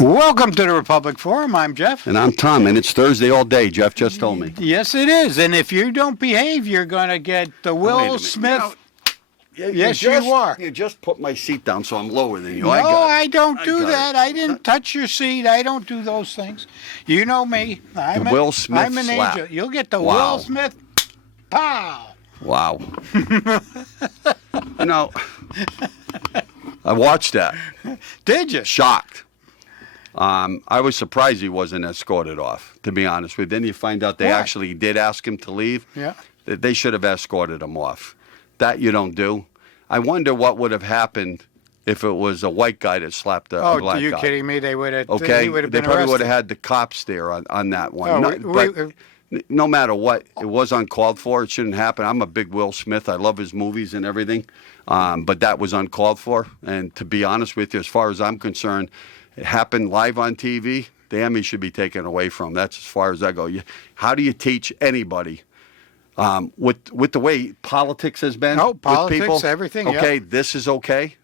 Welcome to the Republic Forum. I'm Jeff. And I'm Tom, and it's Thursday all day. Jeff just told me. Yes, it is. And if you don't behave, you're going to get the Will Smith. Yes, you are. You just put my seat down so I'm lower than you. No, I don't do that. I didn't touch your seat. I don't do those things. You know me. I'm Will Smith I'm an slap. angel. You'll get the Wow. Will Smith. Pow. Wow. You know, I watched that. Did you? Shocked. I was surprised he wasn't escorted off, to be honest with you. Then you find out they Why? actually did ask him to leave. Yeah. They should have escorted him off. That you don't do. I wonder what would have happened if it was a white guy that slapped a Oh, black are you guy. kidding me? They would have. Okay, He would have they been probably would arrested. have had the cops there on that one. Oh, No, no matter what, it was uncalled for. It shouldn't happen. I'm a big Will Smith. I love his movies and everything, but that was uncalled for. And to be honest with you, as far as I'm concerned, it happened live on TV. The Emmy should be taken away from him. That's as far as I go. How do you teach anybody? With the way politics has been, Oh, with politics, people, everything, yeah. Okay, this is okay.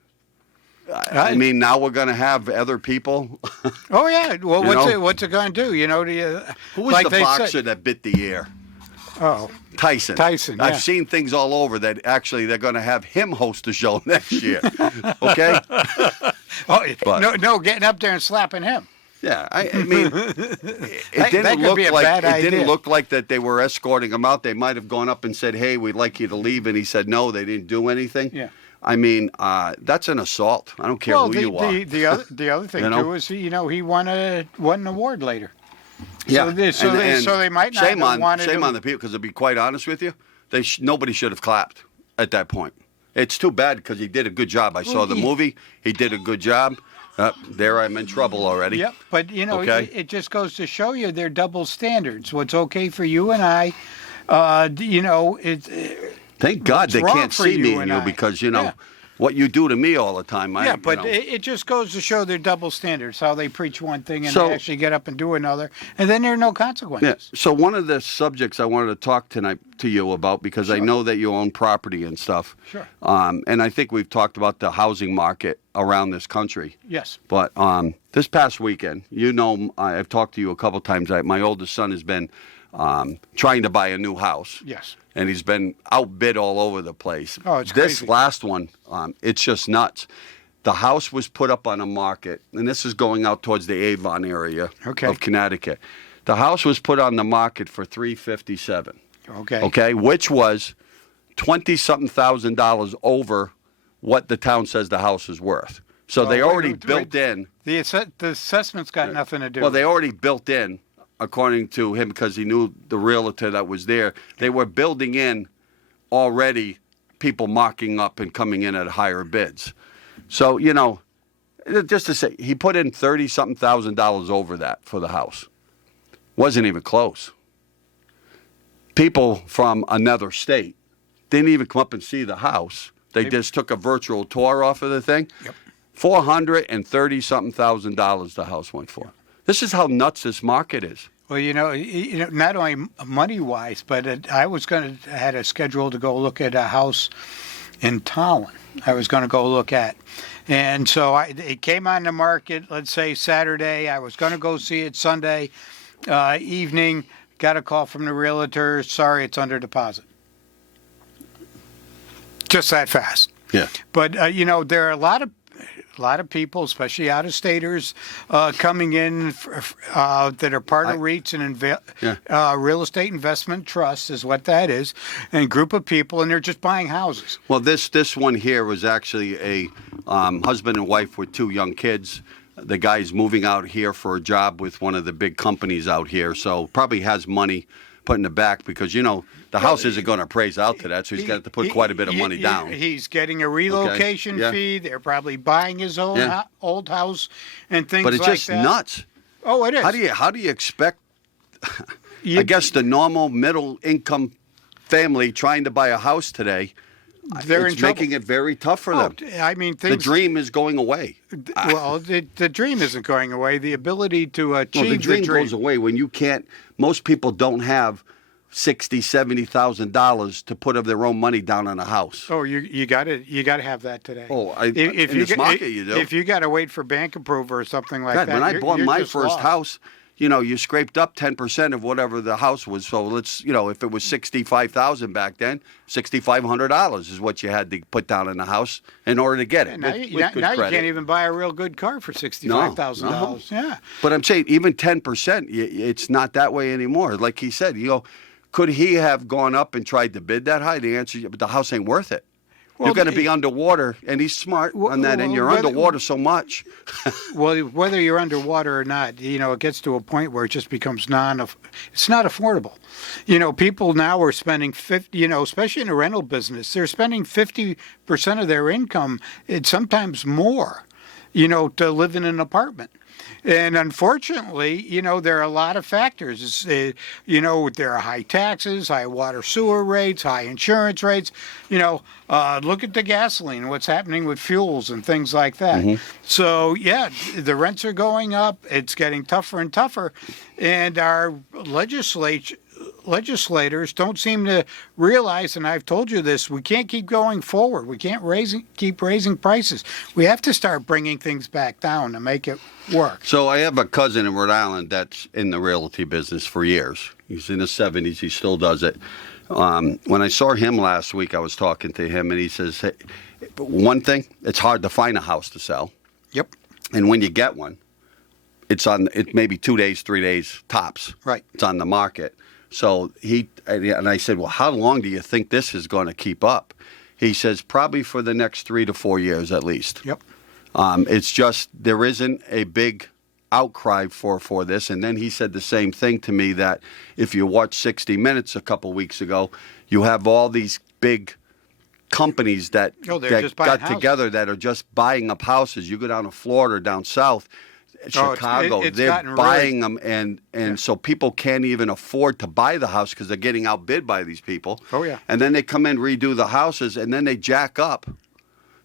I mean, now we're going to have other people. Oh yeah. Well, You know? what's it going to do? You know, Who was like the they boxer say- that bit the air? Oh, Tyson. Tyson, yeah. I've seen things all over that actually they're going to have him host the show next year. Okay? But- no, getting up there and slapping him. Yeah, I mean, it That didn't could look be a like bad it didn't idea. look like that they were escorting him out. They might have gone up and said, "Hey, we'd like you to leave," and he said no. They didn't do anything. Yeah. I mean, that's an assault. I don't care Well, who you are. the other thing You know? too is he won an award later. Yeah, So they might not shame have on wanted shame to- on the people, because to be quite honest with you, nobody should have clapped at that point. It's too bad because he did a good job. I saw the movie. He did a good job. There I'm in trouble already. Yep, but Okay. it just goes to show you they're double standards. What's okay for you and I, it's Thank God What's they wrong can't for see me you and and you I? because Yeah. what you do to me all the time. yeah, but it just goes to show they're double standards. How they preach one thing and So- they actually get up and do another, and then there are no Yeah. consequences. So one of the subjects I wanted to talk tonight to you about, because I know that you own property and stuff. Sure. And I think we've talked about the housing market around this country. Yes. But this past weekend, I've talked to you a couple times. My oldest son has been trying to buy a new house. Yes. And he's been outbid all over the place. Oh, it's this crazy. last one, it's just nuts. The house was put up on a market, and this is going out towards the Avon area Okay. of Connecticut. The house was put on the market for $357. Okay. Okay, which was $20-something thousand over what the town says the house is worth. So they already built in. The assessment's got nothing to do. Well, they already built in, according to him, because he knew the realtor that was there. They were building in already people mocking up and coming in at higher bids. So, just to say, he put in $30-something thousand over that for the house. Wasn't even close. People from another state didn't even come up and see the house. They just took a virtual tour off of the thing. Yep. $430-something thousand the house went for. This is how nuts this market is. Well, not only money-wise, but I had a schedule to go look at a house in Tallinn. I was going to go look at, and so it came on the market. Let's say Saturday. I was going to go see it Sunday evening. Got a call from the realtor. Sorry, it's under deposit. Just that fast. Yeah. But there are a lot of people, especially out-of-staters, coming in that are part of REITs and real estate investment trusts is what that is, and a group of people, and they're just buying houses. Well, this one here was actually a husband and wife with two young kids. The guy's moving out here for a job with one of the big companies out here, so probably has money put in the back because, the house isn't going to appraise out to that, so he's got to put quite a bit of money down. He's getting a relocation Yeah. fee. They're probably buying his own Yeah. old house and things But like it's that. just nuts. Oh, it is. How do you expect, You- I guess, the normal middle-income family trying to buy a house today, They're it's in trouble. making it very tough for them. I mean, The things. dream is going away. Well, the dream isn't going away. The ability to achieve Well, the dream the dream. goes away when you can't. Most people don't have $70,000 to put of their own money down on a house. Oh, you got to have that today. Oh, if in you this market, you do. If you got to wait for bank approval or something like God, that, when I bought my just first lost. house, you scraped up 10% of whatever the house was. So let's, if it was $65,000 back then, $6,500 is what you had to put down in the house in order to get it. Now, with you, good now you credit. can't even buy a real good car for $65,000. Yeah. But I'm saying even 10%, it's not that way anymore. Like he said, could he have gone up and tried to bid that high? The answer, but the house ain't worth it. Well, You're going to be underwater, and he's smart on that, and well, you're whether- underwater so much. Well, whether you're underwater or not, it gets to a point where it just becomes it's not affordable. People now are spending 50, especially in the rental business, they're spending 50% of their income, and sometimes more, to live in an apartment. And unfortunately, there are a lot of factors. There are high taxes, high water sewer rates, high insurance rates. Look at the gasoline, what's happening with fuels and things like that. Mm-hmm. So, yeah, the rents are going up. It's getting tougher and tougher. And our legislators don't seem to realize, and I've told you this, we can't keep going forward. We can't keep raising prices. We have to start bringing things back down to make it work. So I have a cousin in Rhode Island that's in the realty business for years. He's in his 70s. He still does it. When I saw him last week, I was talking to him, and he says, hey, one thing, it's hard to find a house to sell. Yep. And when you get one, it's maybe 2 days, 3 days tops. Right. It's on the market. So and I said, well, how long do you think this is going to keep up? He says, probably for the next 3 to 4 years at least. Yep. It's just there isn't a big outcry for this. And then he said the same thing to me, that if you watch 60 Minutes a couple weeks ago, you have all these big companies that just buying got houses. together that are just buying up houses. You go down to Florida, down south, Chicago, it's they're gotten buying them, and so people can't even afford to buy the house because they're getting outbid by these people. Oh, yeah. And then they come in, redo the houses, and then they jack up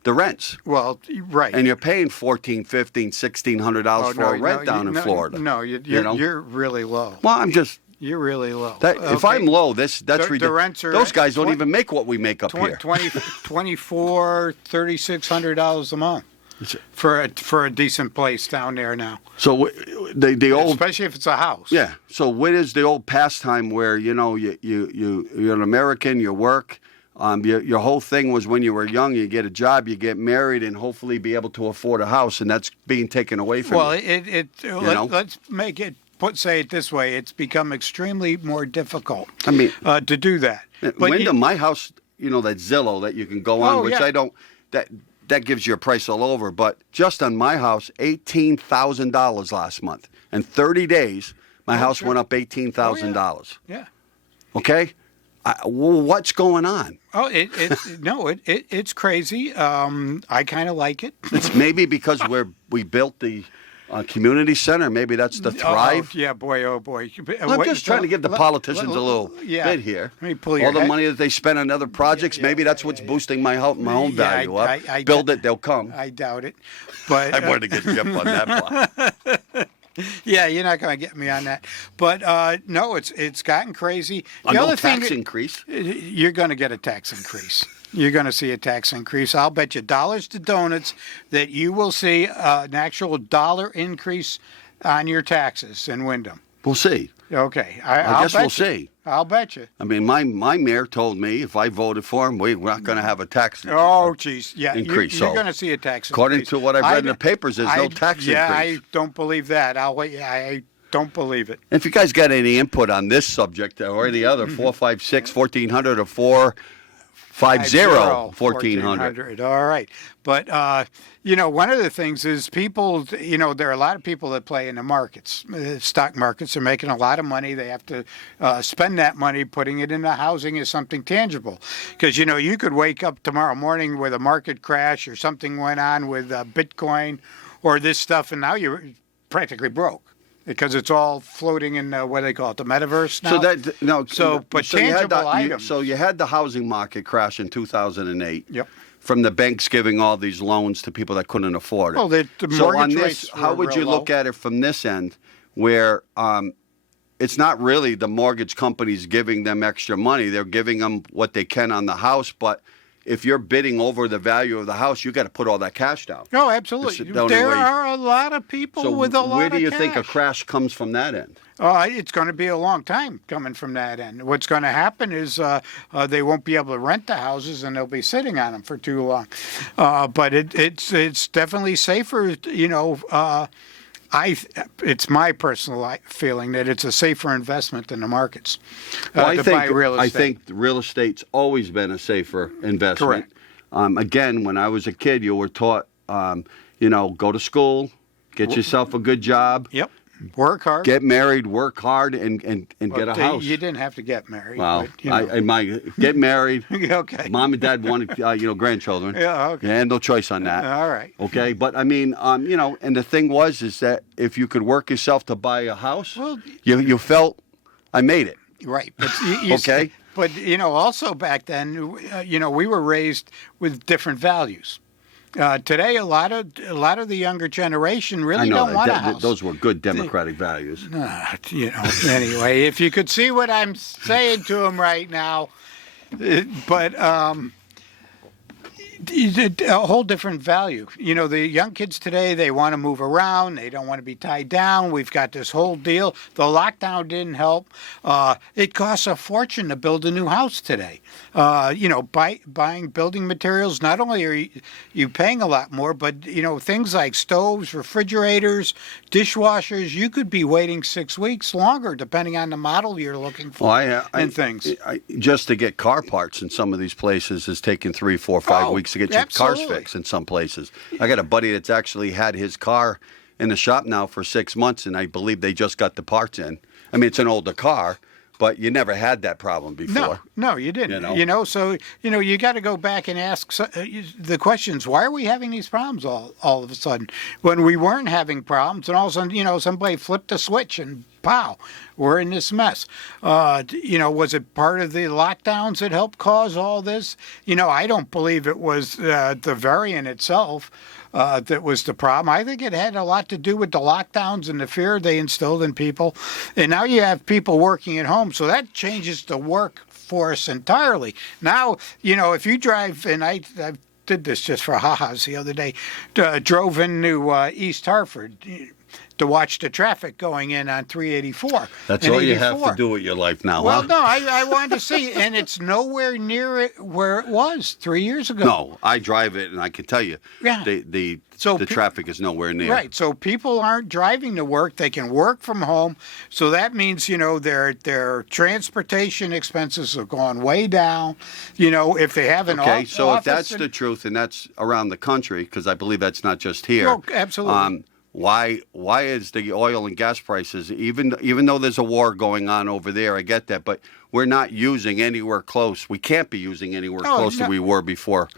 the rents. Well, right. And you're paying $1,400, $1,500, $1,600 for a rent down in Florida. No, you're really low. Well, I'm just You're really low. if I'm low, that's ridiculous. The rents are those guys don't even make what we make up here. $2,400-$3,600 a month for a decent place down there now. So the old, especially if it's a house. yeah. So what is the old pastime where you're an American, you work. Your whole thing was when you were young, you get a job, you get married, and hopefully be able to afford a house, and that's being taken away from you. Well, let's make it say it this way: it's become extremely more difficult. I mean, to do that. But Wyndham, my house, that Zillow that you can go on, which yeah. I don't. That gives you a price all over, but just on my house, $18,000 last month. In 30 days, my house went up $18,000. Yeah. Okay. What's going on? Oh, it's crazy. I kind of like it. It's maybe because we built the community center. Maybe that's the Thrive. Oh, yeah, boy, oh boy. I'm just trying to give the politicians a little bit here. Let me pull your all the head. money that they spend on other projects. Maybe that's what's boosting my home value up. Build it, they'll come. I doubt it, but I wanted to get Jeff on that block. Yeah, you're not going to get me on that. But no, it's gotten crazy. The No other tax thing, increase. you're going to get a tax increase. You're going to see a tax increase. I'll bet you dollars to donuts that you will see an actual dollar increase on your taxes in Wyndham. We'll see. Okay, I guess we'll see. I'll bet you. I mean, my mayor told me if I voted for him, we're not going to have a tax Oh, geez. Yeah, increase. You're So, going to see a tax according increase. to what I've read in the papers, there's no tax Yeah, increase. I don't believe that. I don't believe it. If you guys got any input on this subject or any other, 456-1400 or 450-1400. All right. But, one of the things is people, there are a lot of people that play in the markets. Stock markets are making a lot of money. They have to spend that money. Putting it into housing is something tangible. Because, you could wake up tomorrow morning with a market crash or something went on with Bitcoin or this stuff, and now you're practically broke. Because it's all floating in what do they call it, the metaverse now. But tangible items. So you had the housing market crash in 2008. Yep. From the banks giving all these loans to people that couldn't afford it. Well, the so on mortgage this, rates how were would you real look low. at it from this end, where it's not really the mortgage companies giving them extra money. They're giving them what they can on the house, but if you're bidding over the value of the house, you got to put all that cash down. No, absolutely. It's the only There way- are a lot of people So with a lot where do of you think a cash. crash comes from that end? It's going to be a long time coming from that end. What's going to happen is they won't be able to rent the houses and they'll be sitting on them for too long. But it's definitely safer. It's my personal feeling that it's a safer investment than the markets Well, to buy real estate. I think real estate's always been a safer investment. Correct. Again, when I was a kid, you were taught, go to school, get yourself a good job, Yep. Work hard. get married, work hard, and get a house. You didn't have to get married. Well, but, get married. Okay. Mom and dad wanted, grandchildren. Yeah, okay. You had no choice on that. All right. Okay, but I mean, and the thing is that if you could work yourself to buy a house, Well- you felt, I made it. Right. But you Okay. But also back then, we were raised with different values. Today, a lot of the younger generation I really know don't want a house. those were good democratic values. Anyway, if you could see what I'm saying to them right now, but a whole different value. The young kids today, they want to move around. They don't want to be tied down. We've got this whole deal. The lockdown didn't help. It costs a fortune to build a new house today. Buying building materials, not only are you paying a lot more, but, things like stoves, refrigerators, dishwashers, you could be waiting 6 weeks longer, depending on the model you're looking for and things. Just to get car parts in some of these places is taking 3, 4, 5 weeks to get your cars absolutely. fixed in some places. I got a buddy that's actually had his car in the shop now for 6 months, and I believe they just got the parts in. I mean, it's an older car, but you never had that problem before. No, you didn't. So you got to go back and ask the questions. Why are we having these problems all of a sudden when we weren't having problems? And all of a sudden, somebody flipped a switch and pow, we're in this mess. Was it part of the lockdowns that helped cause all this? I don't believe it was the variant itself. That was the problem. I think it had a lot to do with the lockdowns and the fear they instilled in people. And now you have people working at home, so that changes the workforce entirely. Now, if you drive, and I did this just for ha-has the other day, drove into East Hartford to watch the traffic going in on 384. That's and all you 84. have to do with your life now, Well, huh? no, I wanted to see, and it's nowhere near it where it was 3 years ago. No, I drive it, and I can tell you, Yeah. the So traffic is nowhere near. Right. So people aren't driving to work. They can work from home. So that means, their transportation expenses have gone way down. If they have an Okay, office. so if that's the truth, and that's around the country, because I believe that's not just here. Oh, absolutely. Why is the oil and gas prices, even though there's a war going on over there, I get that, but we're not using anywhere close. We can't be using anywhere close to we were before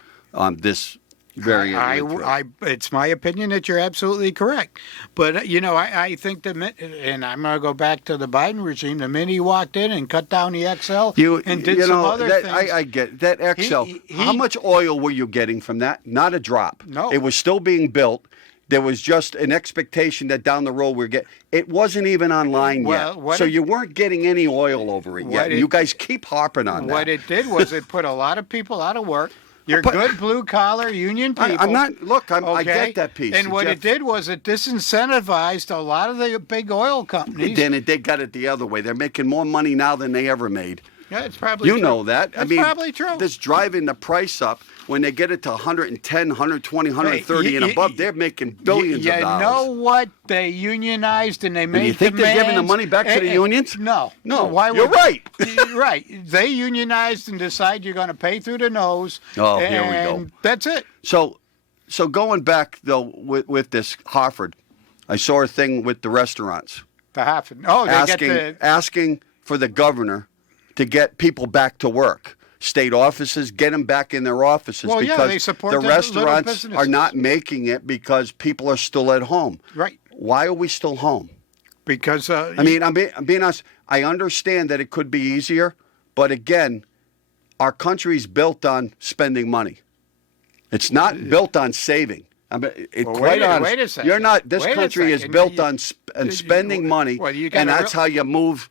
this variant. went through. It's my opinion that you're absolutely correct. But, I think and I'm going to go back to the Biden regime, the minute he walked in and cut down the XL and did some other things. I get that XL. How much oil were you getting from that? Not a drop. No. It was still being built. There was just an expectation that down the road we're getting. It wasn't even online yet, so you weren't getting any oil over it yet. And you guys keep harping on that. What it did was it put a lot of people out of work. Your good blue collar union people. I'm not. Look, I okay? get that piece. And what it did was it disincentivized a lot of the big oil companies. Then they got it the other way. They're making more money now than they ever made. Yeah, it's probably true. You know that. That's probably true. That's driving the price up. When they get it to 110, 120, 130 and above, they're making billions of dollars. You know what? They unionized and they made And you think they're giving the money back to the unions? No. No, Why you're right. Right. They unionized and decide you're going to pay through the nose. Oh, here we go. And that's it. So going back, though, with this Hartford, I saw a thing with the restaurants. The Hartford. Oh, they asking for the governor to get people back to work. State offices, get them back in their offices because they support the the little restaurants businesses. are not making it because people are still at home. Right. Why are we still home? Because I mean, I'm being honest. I understand that it could be easier, but again, our country's built on spending money. It's not built on saving. I mean, Well, quite honest, wait a second. you're not. This Wait a country is second. built on spending money, Well, you got and a that's real- how you move,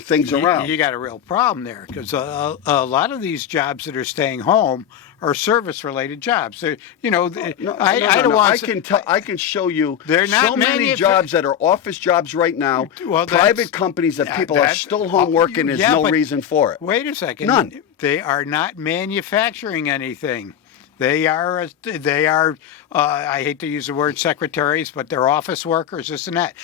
things around. You got a real problem there because a lot of these jobs that are staying home are service-related jobs. I don't want. I can show you They're not so many manufa- jobs that are office jobs right now. Well, Private companies that people are still home working. There's no but reason for it. Wait a second. None. They are not manufacturing anything. They are. I hate to use the word secretaries, but they're office workers. This and that.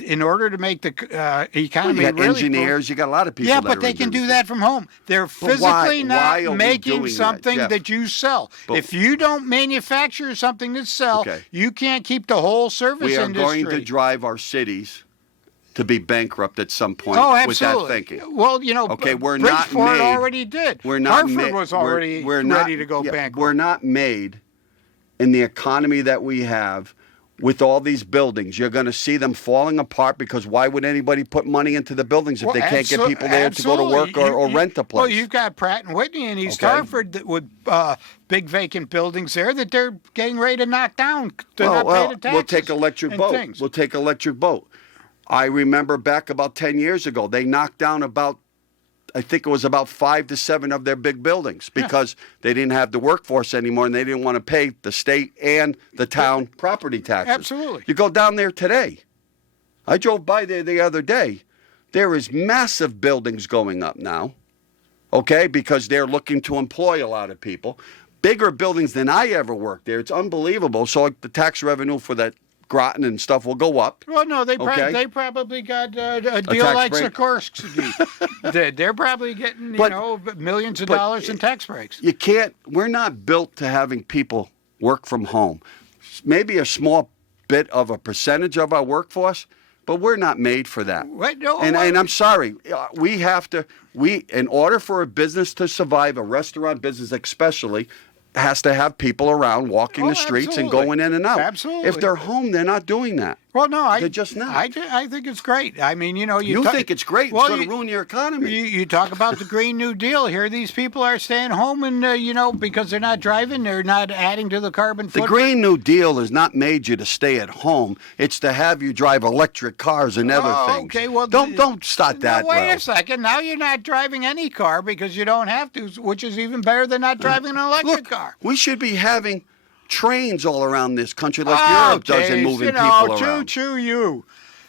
In order to make the economy You got really engineers. You got a lot of people. Yeah, that but are they in can do business. that from home. They're why physically are not we making doing that, something Jeff? that you sell. But- If you don't manufacture something to sell, Okay. you can't keep the whole service We are industry. going to drive our cities to be bankrupt at some point Oh, with that absolutely. thinking. Well, Okay, we're not Bridgeport made- already did. We're not Hartford was already ready to go bankrupt. We're not made in the economy that we have with all these buildings. You're going to see them falling apart because why would anybody put money into the buildings if Well, they can't get people there to go to work absolutely. or rent a place? Well, you've got Pratt and Whitney in East Okay. Hartford with big vacant buildings there that they're getting ready to knock down. To not pay the taxes we'll take electric and boat. things. We'll take electric boat. I remember back about 10 years ago, they knocked down I think it was about 5 to 7 of their big buildings because they didn't have the workforce anymore and they didn't want to pay the state and the town property taxes. Absolutely. You go down there today. I drove by there the other day. There is massive buildings going up now, okay, because they're looking to employ a lot of people. Bigger buildings than I ever worked there. It's unbelievable. So the tax revenue for that Groton and stuff will go up. Well, no, they Okay. they probably got a deal tax like break. Sikorsky. They're probably getting millions of but dollars in tax breaks. You can't, we're not built to having people work from home. Maybe a small bit of a percentage of our workforce, but we're not made for that. What? No, And what? I'm sorry, in order for a business to survive, a restaurant business especially, has to have people around walking Oh, the streets and absolutely. going in and out. Absolutely. If they're home, they're not doing that. Well, no, They're just not. I think it's great. I mean, You think it's great? Well, it's going to ruin your economy. You talk about the Green New Deal. Here, these people are staying home, and because they're not driving, they're not adding to the carbon The footprint. Green New Deal has not made you to stay at home. It's to have you drive electric cars and other things. Okay, well, don't start that. No, wait Ralph. a second. Now you're not driving any car because you don't have to, which is even better than not driving an electric car. We should be having trains all around this country like Oh, Europe does and geez, moving people choo around. choo you.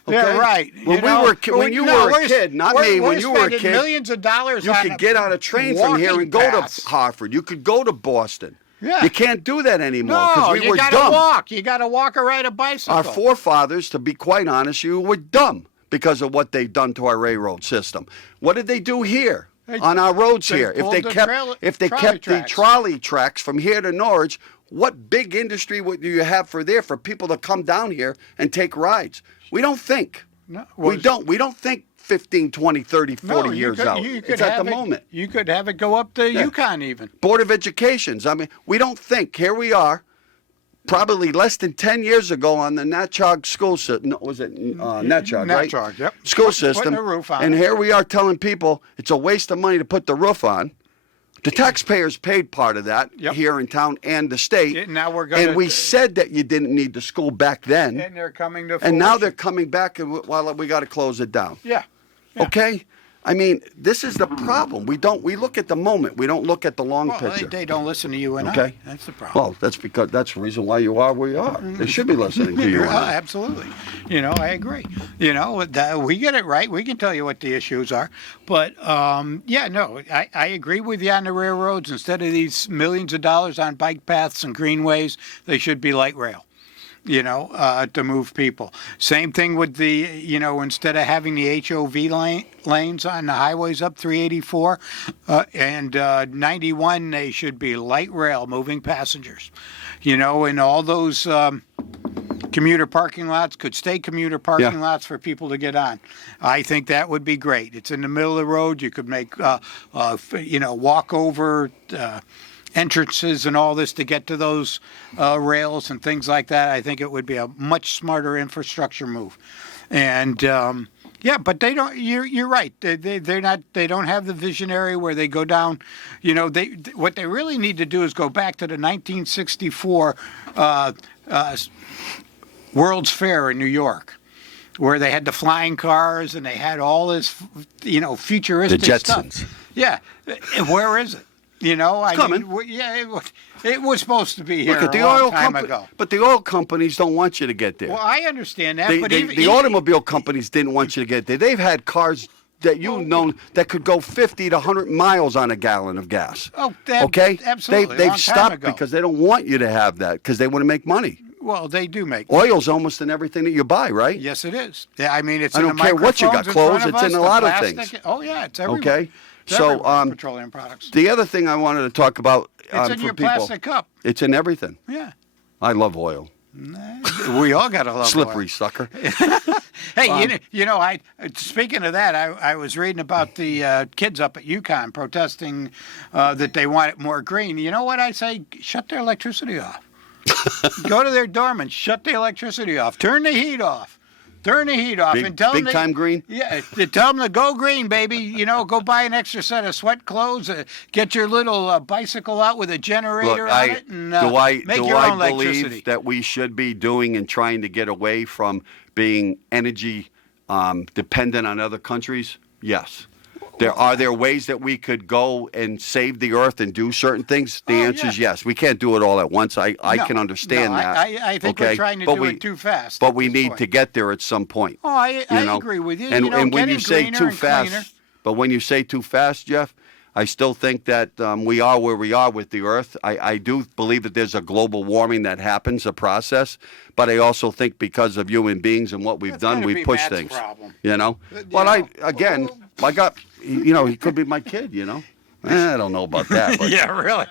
Okay? Yeah, right. When when you were a kid, not me, when you were a spending kid, millions of dollars you on could get on a train from here walking and go paths. to Hartford. You could go to Boston. Yeah. You can't do that anymore No, because we you were gotta dumb. walk. You gotta walk or ride a bicycle. Our forefathers, to be quite honest, you were dumb because of what they've done to our railroad system. What did they do here on our roads they here? pulled the trolley kept the tracks. trolley tracks from here to Norwich, what big industry do you have for people to come down here and take rides? We don't think. No, We don't think 15, 20, 30, 40 you years could- out. you could It's at the have it- moment. You could have it go up the Yukon even. Board of Educations. I mean, we don't think. Here we are, probably less than 10 years ago on the Natchog school system. No, was it Natchog, right? Natchog, yep. School Putting system. a roof on and it. here we are telling people it's a waste of money to put the roof on. The taxpayers paid part of that Yep. here in town and the state. Yeah, now we're gonna- and we said that you didn't need the school back then. And they're coming to And now fruition. they're coming back and we got to close it down. Yeah. Okay? I mean, this is the problem. We look at the moment. We don't look at the long Well, picture. they don't listen to you and Okay. I. That's the problem. Well, that's the reason why you are where you are. They should be listening to you. and I. Absolutely. I agree. We get it right. We can tell you what the issues are. But, I agree with you on the railroads. Instead of these millions of dollars on bike paths and greenways, they should be light rail. To move people. Same thing with the, instead of having the HOV lanes on the highways up 384 and 91, they should be light rail moving passengers. And all those commuter parking lots could stay commuter parking lots for people to get on. I think that would be great. It's in the middle of the road. You could make, walk over entrances and all this to get to those rails and things like that. I think it would be a much smarter infrastructure move. And Yeah, but they don't. You're right. They're not. They don't have the visionary where they go down. What they really need to do is go back to the 1964 World's Fair in New York, where they had the flying cars and they had all this, futuristic The stuff. Jetsons. Yeah, where is it? coming. It was supposed to be here Look at the a long oil time company, ago. but the oil companies don't want you to get there. Well, I understand that, but The automobile companies didn't want you to get there. They've had cars that you've known that could go 50 to 100 miles on a gallon of gas. Oh, okay? absolutely. They've long time stopped ago. because they don't want you to have that because they want to make money. Well, they do make. Oil's almost in everything that you buy, right? Yes, it is. Yeah, I mean, it's. I in don't the care what you got, microphones in clothes, front of it's in us, a the lot of plastic. things. Oh yeah, it's everywhere. Okay? It's So, everywhere, petroleum products. The other thing I wanted to talk about It's in for your people, plastic cup. it's in everything. Yeah. I love oil. We all got to love Slippery oil. sucker. Hey, I speaking of that, I was reading about the kids up at UConn protesting that they want it more green. You know what I say? Shut their electricity off. Go to their dorm and shut the electricity off. Turn the heat off. Turn the heat off and tell them Big time green? Yeah, tell them to go green, baby. Go buy an extra set of sweat clothes. Get your little bicycle out with a generator Look, on it, and make do your I own electricity. believe that we should be doing and trying to get away from being energy dependent on other countries? Yes. Are there ways that we could go and save the earth and do certain things? The answer is yes. We can't do it all at once. I can understand that. I think we're trying to do it too fast. But we need to get there at some point. Oh, I agree with you. And when you say greener too and fast, cleaner. but when you say too fast, Jeff, I still think that we are where we are with the Earth. I do believe that there's a global warming that happens, a process, but I also think because of human beings and what we've That's done, gotta we've be pushed Matt's things. problem. Well, I got, he could be my kid, I don't know about that. But, Yeah, really.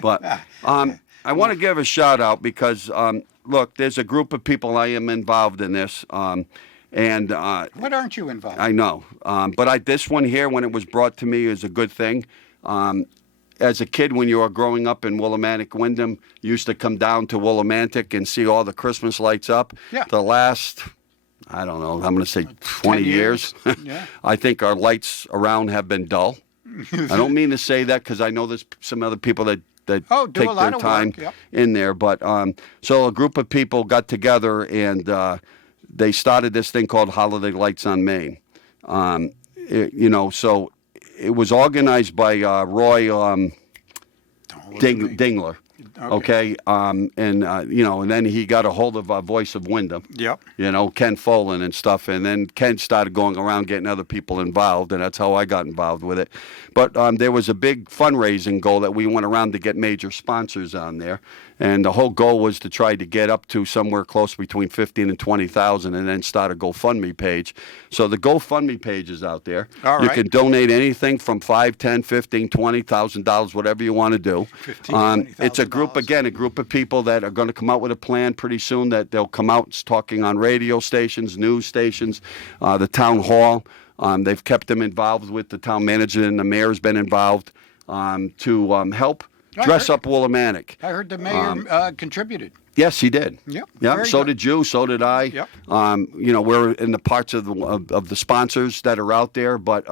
but I want to give a shout out because, look, there's a group of people I am involved in this. And What aren't you involved? I know, but this one here, when it was brought to me, is a good thing. As a kid, when you were growing up in Willimantic, Wyndham, you used to come down to Willimantic and see all the Christmas lights up. Yeah. The last, I don't know, I'm going to say 20 years. Yeah. I think our lights around have been dull. I don't mean to say that because I know there's some other people that do take a lot their of time work, yep. in there. But so a group of people got together and they started this thing called Holiday Lights on Main. So it was organized by Roy Dingler. Okay. And then he got a hold of Voice of Wyndham. Yep. Ken Folan and stuff. And then Ken started going around getting other people involved, and that's how I got involved with it. But there was a big fundraising goal that we went around to get major sponsors on there. And the whole goal was to try to get up to somewhere close between 15 and 20,000 and then start a GoFundMe page. So the GoFundMe page is out there. All you right. can donate anything from $5, $10, $15, $20,000, whatever you want to do. It's a group of people that are going to come out with a plan pretty soon that they'll come out talking on radio stations, news stations, the town hall. They've kept them involved with the town manager, and the mayor's been involved to help dress up Willimantic. I heard the mayor contributed. Yes, he did. Yep. Yeah. Very So good. did you. So did I. Yep. We're in the parts of the sponsors that are out there, but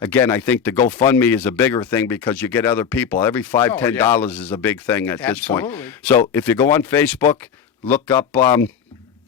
again, I think the GoFundMe is a bigger thing because you get other people. Every $5, $10 is a big thing at this point. Absolutely. So if you go on Facebook, look up.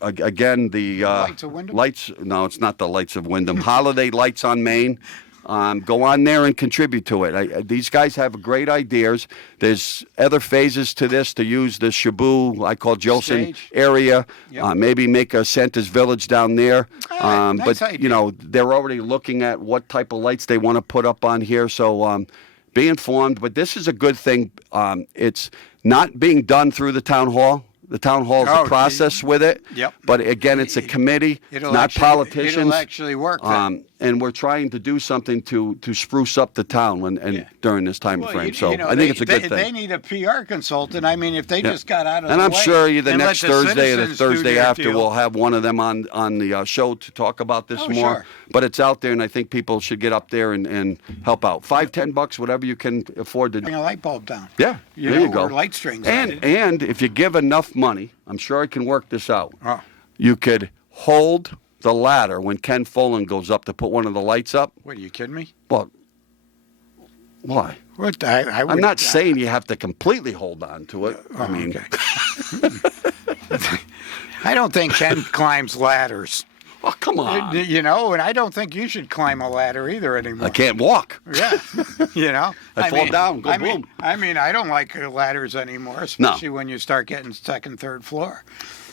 Again, the Lights of Wyndham? lights. No, it's not the Lights of Wyndham. Holiday Lights on Main. Go on there and contribute to it. These guys have great ideas. There's other phases to this to use the Shabu, I call Jilson Stage. area. Yep. Maybe make a Santa's Village down there. Nice But, idea. they're already looking at what type of lights they want to put up on here. So be informed. But this is a good thing. It's not being done through the town hall. The town hall is Oh, a process with it. Yep. But again, it's a committee, not politicians. It'll actually work. Then. And we're trying to do something to spruce up the town during this time frame. So I think it's a good thing. They need a PR consultant. I mean, if they just got out of And the I'm way sure the and next let the Thursday or the citizens do Thursday their after deal. we'll have one of them on the show to talk about this Oh, more. sure. But it's out there, and I think people should get up there and help out. $5, $10, whatever you can afford to do. Bring a light bulb down. Yeah, there you go. Or light strings. And if you give enough money, I'm sure I can work this out. Oh. You could hold the ladder when Ken Folan goes up to put one of the lights up. What, are you kidding me? Well, why? What, I'm not saying you have to completely hold on to it. I mean, okay. I don't think Ken climbs ladders. oh, come on. You know, and I don't think you should climb a ladder either anymore. I can't walk. Yeah, you know. I fall down, go boom. I mean, I don't like ladders anymore, especially when you start getting second, third floor.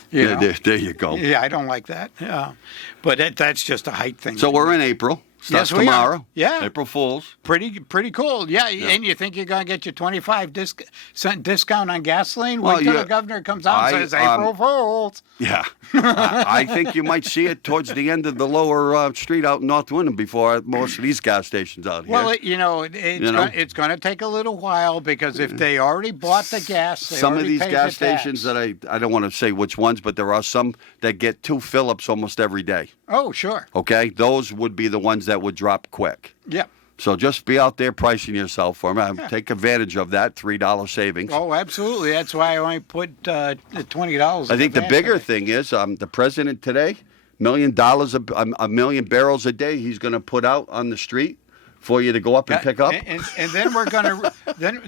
You know? There you go. Yeah, I don't like that. Yeah, but that's just a height thing. So we're in April. Starts Yes, we are. tomorrow. Yeah. April Fools. Pretty cool. Yeah, and you think you're going to get your 25% discount on gasoline? Well, Wait till yeah. the governor comes out and says, April Fools. Yeah. I think you might see it towards the end of the lower street out in North Wyndham before most of these gas stations out here. Well, it's going to take a little while because if they already bought the gas, they some of already these paid gas the tax. stations that I don't want to say which ones, but there are some that get 2 fill-ups almost every day. Oh, sure. Okay? Those would be the ones that would drop quick. Yeah. So just be out there pricing yourself for them. Take advantage of that $3 savings. Oh, absolutely. That's why I only put $20. I think the bigger thing is the president today, $1 million barrels a day he's going to put out on the street for you to go up and pick up. And then we're going to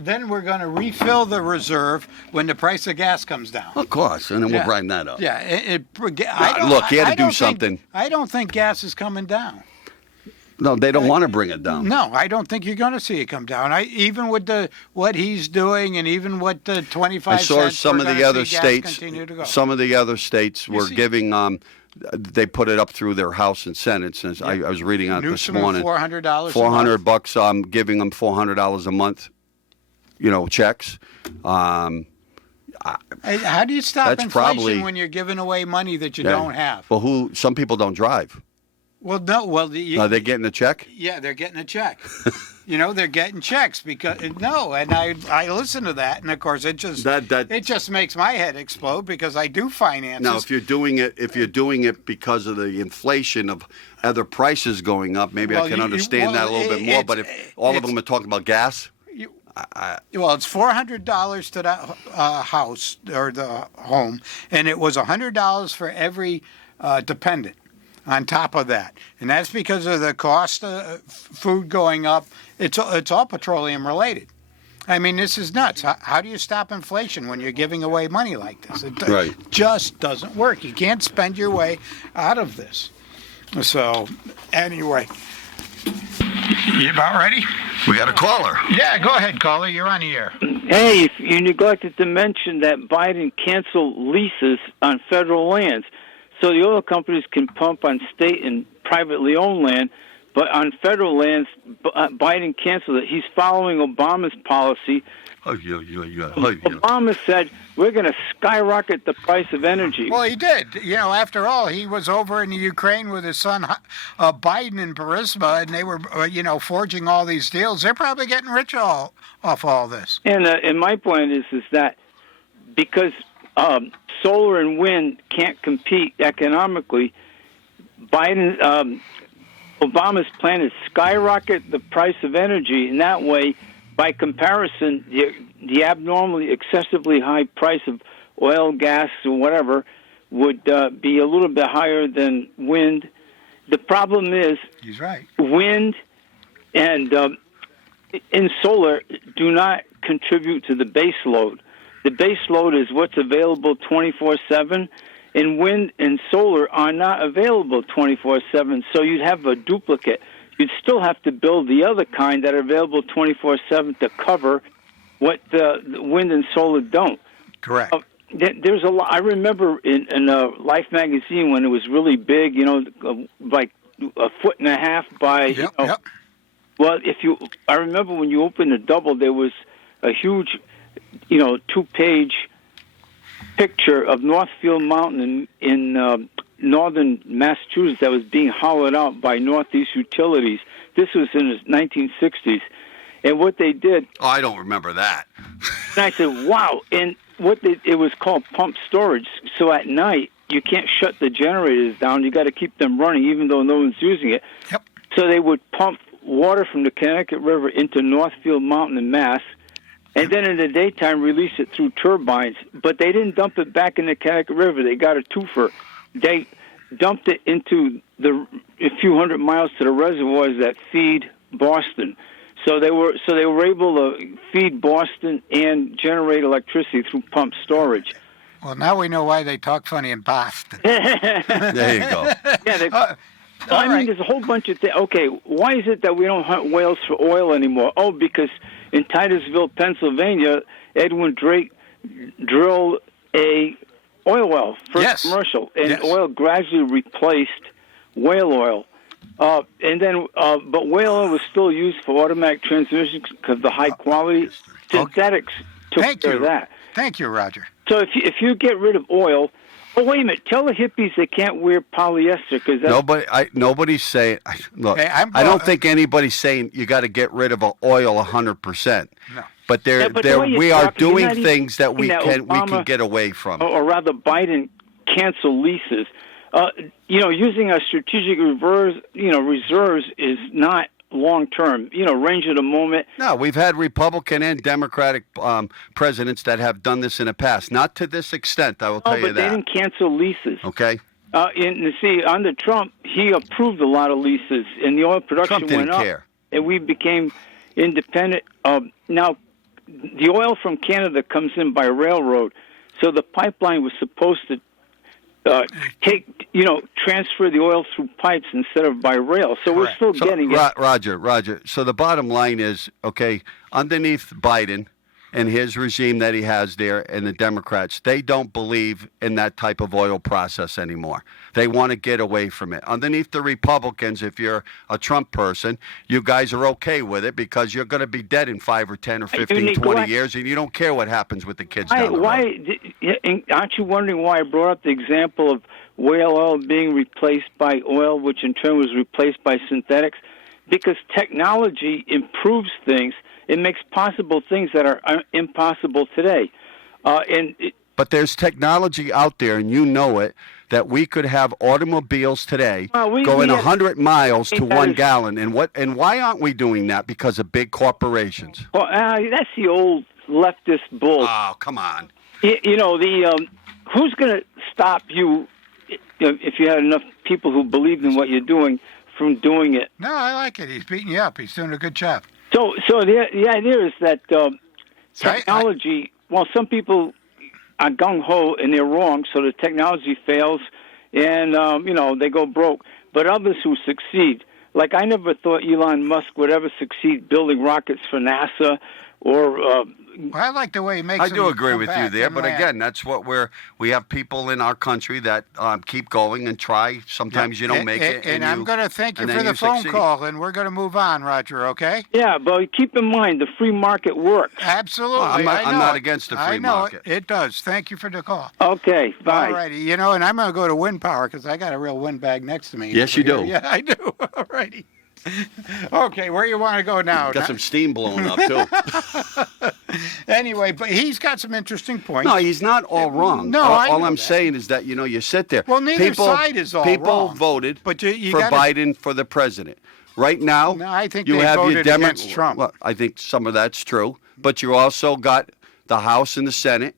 then we're going to refill the reserve when the price of gas comes down. Of course, and then we'll grind that up. Yeah. Look, he had to do something. I don't think gas is coming down. No, they don't want to bring it down. No, I don't think you're going to see it come down. Even with what he's doing, and even what the 25 I saw cents, some of the other states. Continue to go. Some of the other states were giving. They put it up through their House and Senate. And I was reading on it this morning. $400. $400. Giving them $400 a month. Checks. How do you stop That's inflation probably- when you're giving away money that you don't have? Well, some people don't drive. Well, no. Well, Are they getting a check? yeah, they're getting a check. They're getting checks because and I listen to that, and of course it just it just makes my head explode because I do finances. Now, if you're doing it because of the inflation of other prices going up, maybe I can understand that a little bit more. But if all of them are talking about gas, well, it's $400 to the house or the home, and it was $100 for every dependent on top of that, and that's because of the cost of food going up. It's all petroleum related. I mean, this is nuts. How do you stop inflation when you're giving away money like this? It just doesn't work. You can't spend your way out of this. So, anyway, you about ready? we got a caller. Yeah, go ahead, caller. You're on the air. Hey, you neglected to mention that Biden canceled leases on federal lands. So the oil companies can pump on state and privately owned land, but on federal lands, Biden canceled it. He's following Obama's policy. Obama said, we're going to skyrocket the price of energy. Well, he did. After all, he was over in the Ukraine with his son Biden and Burisma, and they were, forging all these deals. They're probably getting rich off all this. And my point is that because solar and wind can't compete economically, Obama's plan is skyrocket the price of energy, and that way, by comparison, the abnormally excessively high price of oil, gas, or whatever would be a little bit higher than wind. The problem is he's right. Wind and solar do not contribute to the base load. The base load is what's available 24/7, and wind and solar are not available 24/7, so you'd have a duplicate. You'd still have to build the other kind that are available 24/7 to cover what the wind and solar don't. Correct. There's a lot. I remember in Life magazine when it was really big, like a foot and a half by. Yep. Well, I remember when you opened the double, there was a huge, 2-page picture of Northfield Mountain in northern Massachusetts that was being hollowed out by Northeast Utilities. This was in the 1960s. And what they did... Oh, I don't remember that. And I said, wow. And it was called pump storage. So at night, you can't shut the generators down. You got to keep them running even though no one's using it. Yep. So they would pump water from the Connecticut River into Northfield Mountain in Mass, and then in the daytime release it through turbines. But they didn't dump it back in the Connecticut River. They got a twofer. dumped it into a few hundred miles to the reservoirs that feed Boston. So they were able to feed Boston and generate electricity through pump storage. Well, now we know why they talk funny in Boston. There you go. Yeah, all right. there's a whole bunch of things. Okay, why is it that we don't hunt whales for oil anymore? Oh, because in Titusville, Pennsylvania, Edwin Drake drilled a oil well, first commercial, and oil gradually replaced whale oil. And then, but whale oil was still used for automatic transmissions because of the high quality. Synthetics took care of that. Thank you, Roger. So if you get rid of oil, oh wait a minute, tell the hippies they can't wear polyester because Nobody's saying. Look, Hey, I don't think anybody's saying you got to get rid of oil 100%. No. But we are doing things that we can get away from. Or rather, Biden cancel leases. Using our strategic reserves is not long term. Range of the moment. No, we've had Republican and Democratic presidents that have done this in the past. Not to this extent, I will tell you that. But they didn't cancel leases. Okay. Under Trump, he approved a lot of leases, and the oil production Trump didn't went up, care. and we became independent. Now, the oil from Canada comes in by railroad, so the pipeline was supposed to transfer the oil through pipes instead of by rail. So we're still getting it. Roger. So the bottom line is, okay, underneath Biden and his regime that he has there and the Democrats, they don't believe in that type of oil process anymore. They want to get away from it. Underneath the Republicans, if you're a Trump person, you guys are okay with it because you're going to be dead in 5 or 10 or 15, 20 years, and you don't care what happens with the kids down the road. Aren't you wondering why I brought up the example of whale oil being replaced by oil, which in turn was replaced by synthetics? Because technology improves things. It makes possible things that are impossible today. But there's technology out there, and you know it, that we could have automobiles today going 100 miles to 1 gallon. And why aren't we doing that? Because of big corporations. Well, that's the old leftist bull. Oh, come on. Who's going to stop you if you had enough people who believed in what you're doing from doing it? No, I like it. He's beating you up. He's doing a good job. So the idea is that technology. Well, some people are gung ho and they're wrong. So the technology fails, and they go broke. But others who succeed, like I never thought Elon Musk would ever succeed building rockets for NASA or. I like the way he makes. I do agree with you there, but again, that's what we have people in our country that keep going and try. Sometimes you don't make it. And I'm going to thank you for the phone call, and we're going to move on, Roger, okay? Yeah, but keep in mind, the free market works. Absolutely. Well, I'm not against the free market. It does. Thank you for the call. Okay, bye. All righty. And I'm going to go to wind power because I got a real wind bag next to me. Yes, you do. Yeah, I do. All righty. Okay, where you want to go now? Got some steam blowing up, too. Anyway, but he's got some interesting points. No, he's not all wrong. No, all I'm saying is that, you sit there. Well, neither side is all people wrong. People voted but for Biden for the president. Right now, no, I think you they have voted your against Trump. Well, I think some of that's true. But you also got the House and the Senate.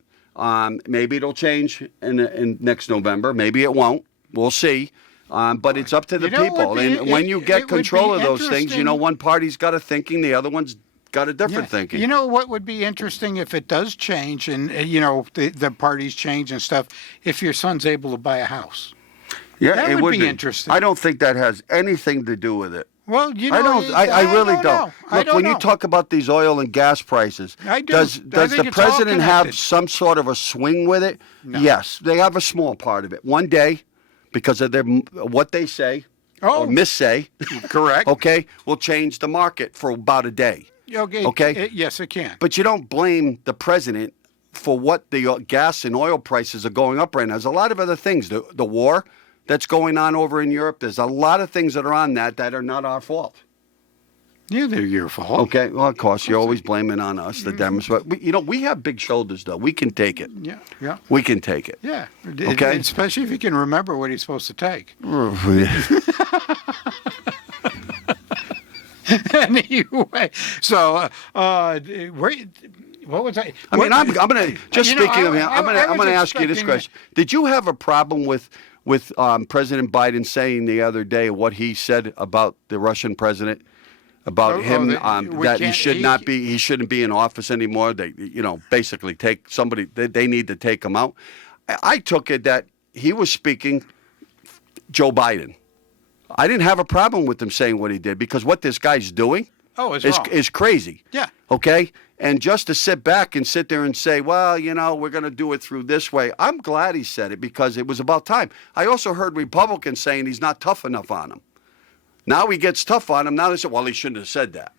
Maybe it'll change in next November. Maybe it won't. We'll see. But it's up to the people. And when you get control of those things, one party's got a thinking, the other one's got a different thinking. You know what would be interesting if it does change and, the parties change and stuff, if your son's able to buy a house. Yeah, that it would be interesting. I don't think that has anything to do with it. Well, I really don't. Look, when you talk about these oil and gas prices, I do. does the president have some sort of a swing with it? No. Yes, they have a small part of it. One day, because of what they say or missay, correct. Okay, will change the market for about a day. Okay. Yes, it can. But you don't blame the president for what the gas and oil prices are going up right now. There's a lot of other things. The war that's going on over in Europe. There's a lot of things that are on that are not our fault. Yeah, they're your fault. Okay, well, of course, you're always blaming on us, the Dems. But, we have big shoulders, though. We can take it. Yeah. We can take it. Yeah. Okay? Especially if you can remember what he's supposed to take. Anyway, so, what was I? I'm going to, just speaking of him, I'm going to ask you this expecting question. Did you have a problem with with President Biden saying the other day what he said about the Russian president, about him that he shouldn't be in office anymore. They, basically take somebody. They need to take him out. I took it that he was speaking Joe Biden. I didn't have a problem with him saying what he did because what this guy's doing is crazy. Yeah. Okay? And just to sit back and sit there and say, well, we're going to do it through this way. I'm glad he said it because it was about time. I also heard Republicans saying he's not tough enough on him. Now he gets tough on him. Now they say, well, he shouldn't have said that.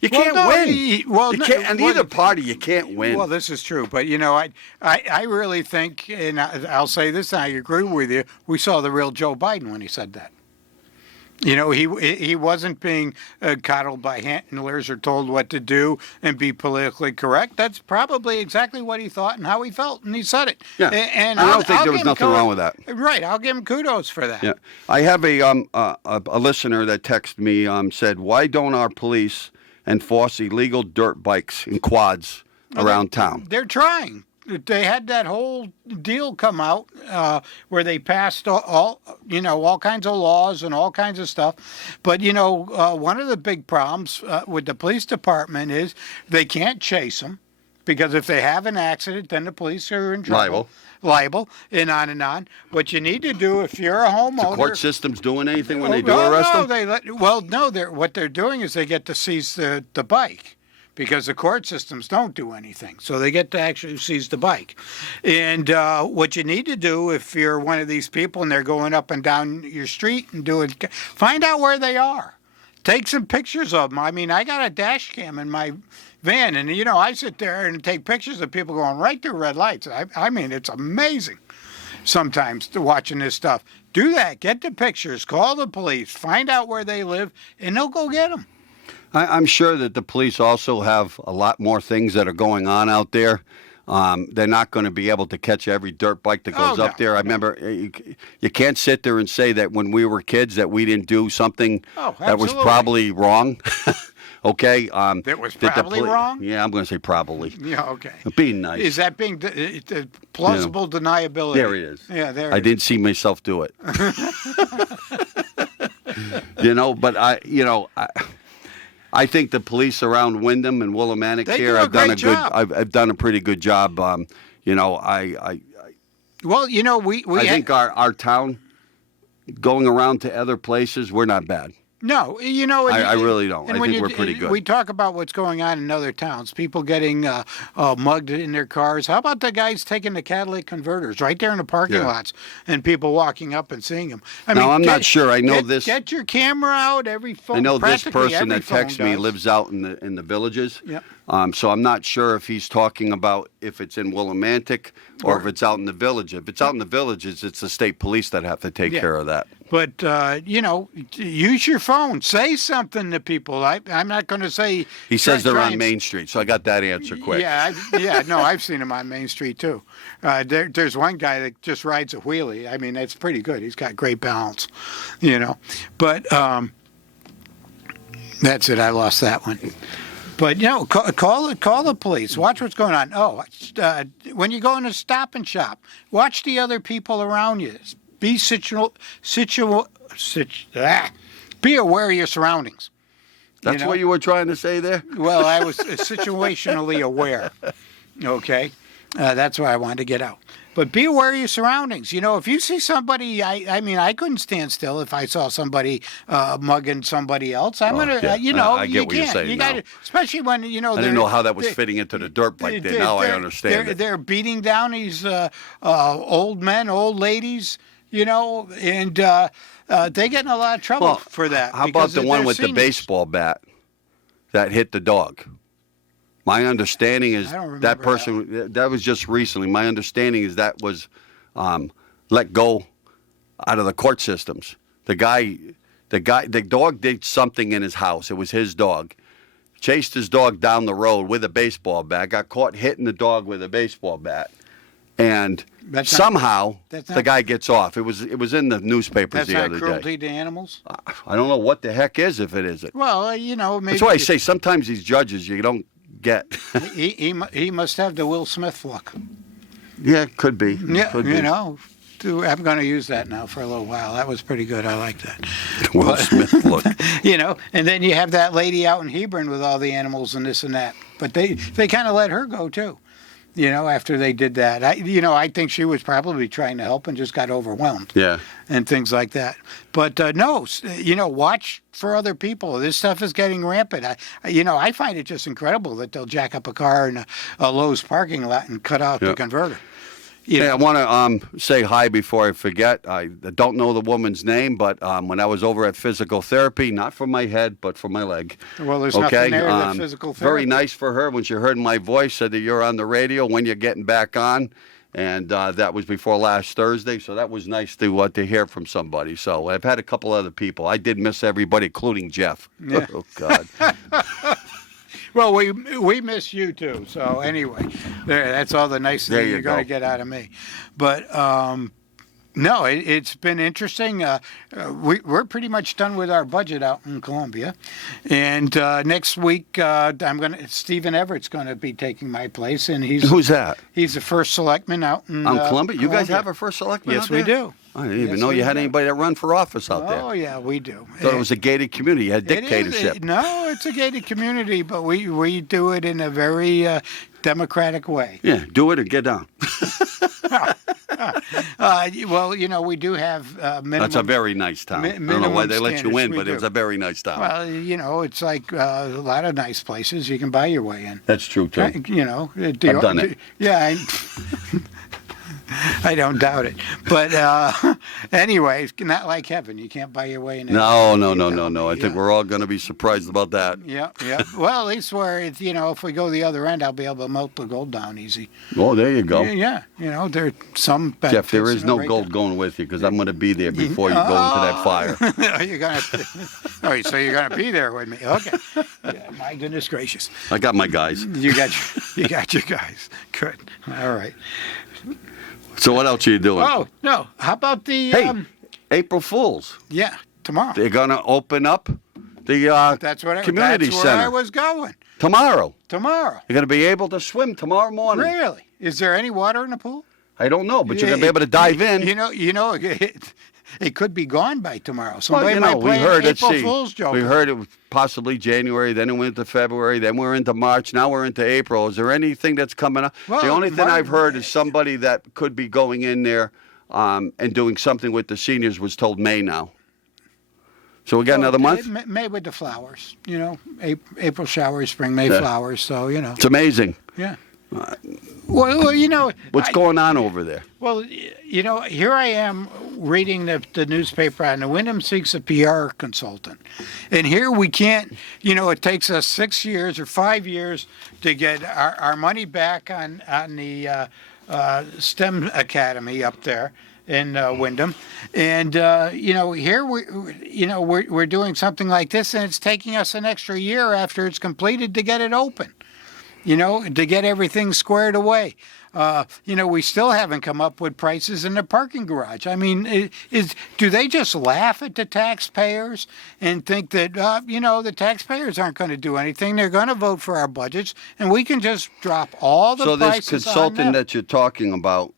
You can't win. Either party, you can't win. Well, this is true, but I really think, and I'll say this, and I agree with you. We saw the real Joe Biden when he said that. He wasn't being coddled by handlers or told what to do and be politically correct. That's probably exactly what he thought and how he felt, and he said it. Yeah, and I don't think there was nothing wrong with that. Right, I'll give him kudos for that. Yeah, I have a listener that texted me said, why don't our police enforce illegal dirt bikes and quads around town? They're trying. They had that whole deal come out where they passed all kinds of laws and all kinds of stuff. But, one of the big problems with the police department is they can't chase them because if they have an accident, then the police are in trouble. Liable, and on and on. What you need to do if you're a homeowner... The court system's doing anything when they do arrest them? What they're doing is they get to seize the bike. Because the court systems don't do anything. So they get to actually seize the bike. And what you need to do if you're one of these people and they're going up and down your street and find out where they are. Take some pictures of them. I mean, I got a dash cam in my van, and, I sit there and take pictures of people going right through red lights. I mean, it's amazing sometimes watching this stuff. Do that. Get the pictures. Call the police. Find out where they live, and they'll go get them. I'm sure that the police also have a lot more things that are going on out there. They're not going to be able to catch every dirt bike that goes up there. I remember you can't sit there and say that when we were kids that we didn't do something that was probably wrong. Okay. That was probably wrong? Yeah, I'm going to say probably. Yeah, okay. Being nice. Is that being plausible deniability? There it is. Yeah, there it is. I didn't see myself do it. But I think the police around Wyndham and Willimantic here have done a pretty good job. I think our town going around to other places, we're not bad. No, I really don't. I think we're pretty good. We talk about what's going on in other towns. People getting mugged in their cars. How about the guys taking the catalytic converters right there in the parking lots and people walking up and seeing them? I'm not sure. I know this. Get your camera out. Every phone. I know this person that texts me lives out in the villages. Yep. So I'm not sure if he's talking about if it's in Willimantic or if it's out in the village. If it's out in the villages, it's the state police that have to take care of that. But, use your phone. Say something to people. I'm not going to say... He says they're on Main Street, so I got that answer quick. I've seen him on Main Street, too. There's one guy that just rides a wheelie. I mean, that's pretty good. He's got great balance, But that's it. I lost that one. But, call the police. Watch what's going on. When you go in a Stop and Shop, watch the other people around you. Be be aware of your surroundings. That's what you were trying to say there? Well, I was situationally aware. Okay? That's what I wanted to get out. But be aware of your surroundings. If you see somebody, I couldn't stand still if I saw somebody mugging somebody else. I'm going to, I get what you're saying. You got to, especially when, I didn't know how that was fitting into the dirt bike there. Now I understand it. They're beating down these old men, old ladies, and they get in a lot of trouble for that. How about the one with the baseball bat that hit the dog? My understanding is that person, that was just recently. My understanding is that was let go out of the court systems. The dog did something in his house. It was his dog. Chased his dog down the road with a baseball bat, got caught hitting the dog with a baseball bat. And somehow the guy gets off. It was in the newspapers the other day. That's not cruelty to animals? I don't know what the heck is if it isn't. Well, maybe... That's why I say sometimes these judges, you don't get. he must have the Will Smith look. Yeah, could be. Yeah, could be. I'm going to use that now for a little while. That was pretty good. I like that. Will Smith look. You know, and then you have that lady out in Hebron with all the animals and this and that. But they kind of let her go too. You know, after they did that, I think she was probably trying to help and just got overwhelmed. Yeah. And things like that. But no, watch for other people. This stuff is getting rampant. I find it just incredible that they'll jack up a car in a Lowe's parking lot and cut out the converter. Hey, I want to say hi before I forget. I don't know the woman's name, but when I was over at physical therapy, not for my head, but for my leg. Well, there's nothing there than physical therapy. Very nice for her when she heard my voice, said that you're on the radio when you're getting back on. And that was before last Thursday, so that was nice to hear from somebody. So I've had a couple other people. I did miss everybody, including Jeff. Yeah. Oh, God. Well, we miss you too. So anyway, that's all the nice thing you're going to get out of me. But no, it's been interesting. We're pretty much done with our budget out in Columbia, and next week Stephen Everett's going to be taking my place, and Who's that? He's the first selectman out in Columbia. You guys Columbia. have a first selectman? Yes, out there? we do. I didn't even know you had anybody that run for office out there. Oh yeah, we do. Thought it was a gated community. You had dictatorship. No, it's a gated community, but we do it in a very democratic way. Yeah, do it or get down. Well, we do have minimum. That's a very nice town. I don't know why they let you in, but do. it's a very nice town. Well, it's like a lot of nice places you can buy your way in. That's true, too. I've done it. Yeah, I don't doubt it. But anyway, it's not like heaven. You can't buy your way in. No. I think we're all going to be surprised about that. Yeah. Well, at least if we go the other end, I'll be able to melt the gold down easy. Oh, there you go. Yeah. There's some benefits. Jeff, there is no right gold there. going with you because I'm going to be there before you go into that fire. You're gonna. So you're going to be there with me? Okay. Yeah, my goodness gracious. I got my guys. You got your guys. Good. All right. So what else are you doing? Oh no! How about the? Hey, April Fools. Yeah, tomorrow. They're going to open up the community that's center. where I was going. Tomorrow. Tomorrow. You're going to be able to swim tomorrow morning. Really? Is there any water in the pool? I don't know, but you're going to be able to dive in. It could be gone by tomorrow. Well, Somebody might play an April Fool's joke. We heard it was possibly January, then it went to February, then we're into March, now we're into April. Is there anything that's coming up? Well, the only thing I've heard is somebody that could be going in there and doing something with the seniors was told May now. So we got another month? May with the flowers. April showers, spring, May flowers. So, It's amazing. Yeah. Well, What's going on over there? Well, here I am reading the newspaper, and the Wyndham seeks a PR consultant. And here we can't, it takes us 6 years or 5 years to get our money back on the STEM Academy up there in Wyndham. And, here we're doing something like this, and it's taking us an extra year after it's completed to get it open. To get everything squared away. We still haven't come up with prices in the parking garage. I mean, do they just laugh at the taxpayers and think that, the taxpayers aren't going to do anything? They're going to vote for our budgets, and we can just drop all the prices on them. So this consultant that you're talking about,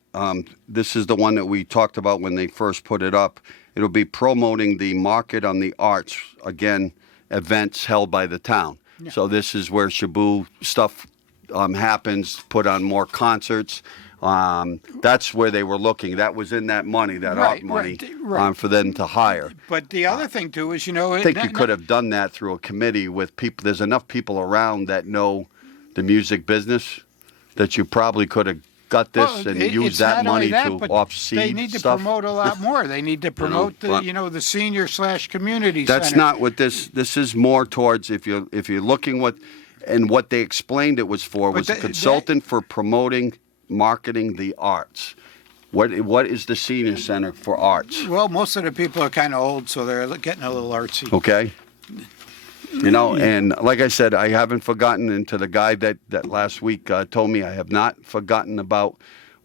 this is the one that we talked about when they first put it up. It'll be promoting the Market on the Arts, again, events held by the town. Yeah. So this is where Shabu stuff happens, put on more concerts. That's where they were looking. That was in that money, that art money, for them to hire. But the other thing, too, is, I think you could have done that through a committee with people. There's enough people around that know the music business that you probably could have got this and used that money to offseed they need to stuff. promote a lot more. They need to promote the senior/community That's center. not what this is more towards. If you're looking what they explained it was for was a consultant for promoting, marketing the arts. What is the senior center for arts? Well, most of the people are kind of old, so they're getting a little artsy. Okay. And like I said, I haven't forgotten, and to the guy that last week told me, I have not forgotten about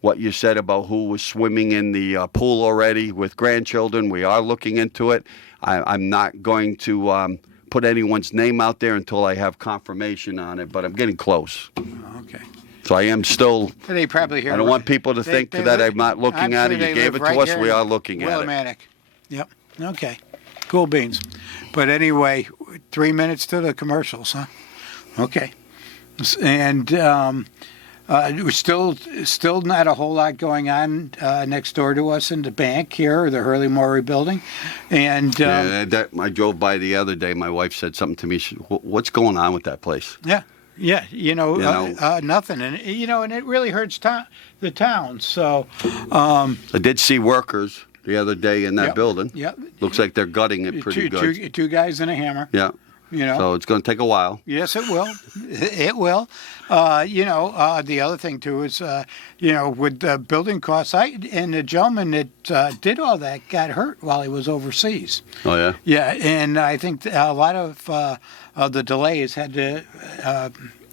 what you said about who was swimming in the pool already with grandchildren. We are looking into it. I'm not going to put anyone's name out there until I have confirmation on it, but I'm getting close. Okay. So I am still. They probably hear. I don't want people to think that I'm not looking at it. You gave it to us. We are looking at it. Willimantic. Yep. Okay. Cool beans. But anyway, 3 minutes to the commercials, huh? Okay. And we're still not a whole lot going on next door to us in the bank here, the Hurley Maury building. And I drove by the other day. My wife said something to me. She, what's going on with that place? yeah, nothing. And and it really hurts the town. So I did see workers the other day in that Yep, building. yep. Looks like they're gutting it pretty good. Two guys and a hammer. Yeah. So it's going to take a while. Yes, it will. It will. The other thing too is, with the building costs, and the gentleman that did all that got hurt while he was overseas. Oh yeah. Yeah, and I think a lot of the delays had to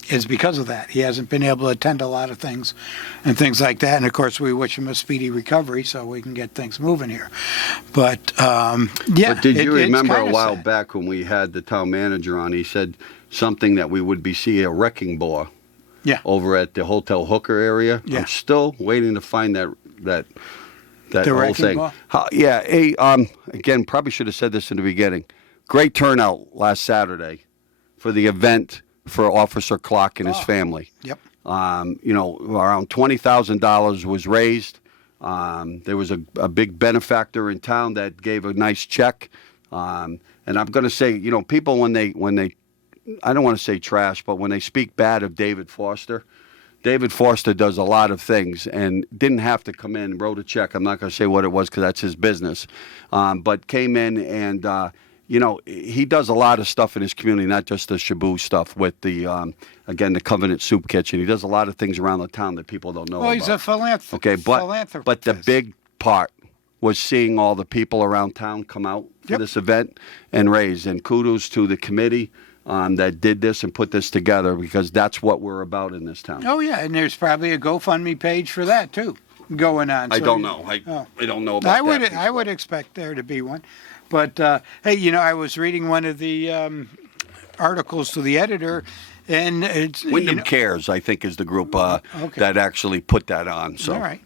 is because of that. He hasn't been able to attend a lot of things and things like that. And of course, we wish him a speedy recovery so we can get things moving here. But yeah. But did you remember it's a kinda while sad. back when we had the town manager on? He said something that we would be seeing a wrecking ball. Yeah. Over at the Hotel Hooker area. Yeah. I'm still waiting to find that The whole wrecking thing. ball? Again, probably should have said this in the beginning. Great turnout last Saturday for the event for Officer Clark and his family. Yep. Around $20,000 was raised. There was a big benefactor in town that gave a nice check. And I'm going to say, people when they I don't want to say trash, but when they speak bad of David Foster does a lot of things and didn't have to come in, wrote a check. I'm not going to say what it was because that's his business. But came in and, he does a lot of stuff in his community, not just the Shabu stuff with the, the Covenant Soup Kitchen. He does a lot of things around the town that people don't know Well, about. he's a philanthropist. Okay, but the big part was seeing all the people around town come out for Yep. this event and raise. And kudos to the committee that did this and put this together because that's what we're about in this town. Oh yeah, and there's probably a GoFundMe page for that too, going on. I So don't you- know. I Oh. don't know about that. I would expect there to be one, but hey, I was reading one of the articles to the editor, and it's Wyndham Cares, I think, is the group that actually put that on. So. All right.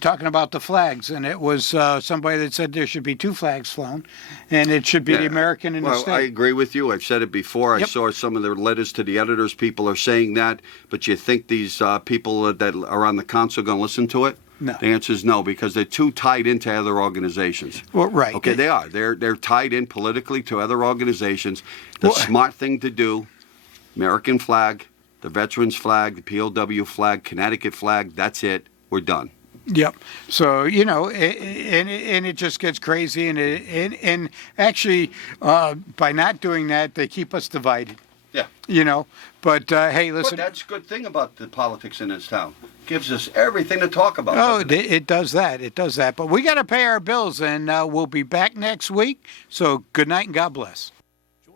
Talking about the flags, and it was somebody that said there should be two flags flown, and it should be the American and the Well, state. I agree with you. I've said it before. I Yep. saw some of their letters to the editors. People are saying that, but you think these people that are on the council are going to listen to it? No. The answer is no, because they're too tied into other organizations. Well, right. Okay, they are. They're tied in politically to other organizations. The Well- smart thing to do, American flag, the Veterans flag, the POW flag, Connecticut flag, that's it. We're done. Yep. So and it just gets crazy, and actually, by not doing that, they keep us divided. Yeah. But hey, But listen. that's a good thing about the politics in this town. Gives us everything to talk about. Oh, doesn't it? it does that. It does that. But we got to pay our bills, and we'll be back next week. So good night and God bless.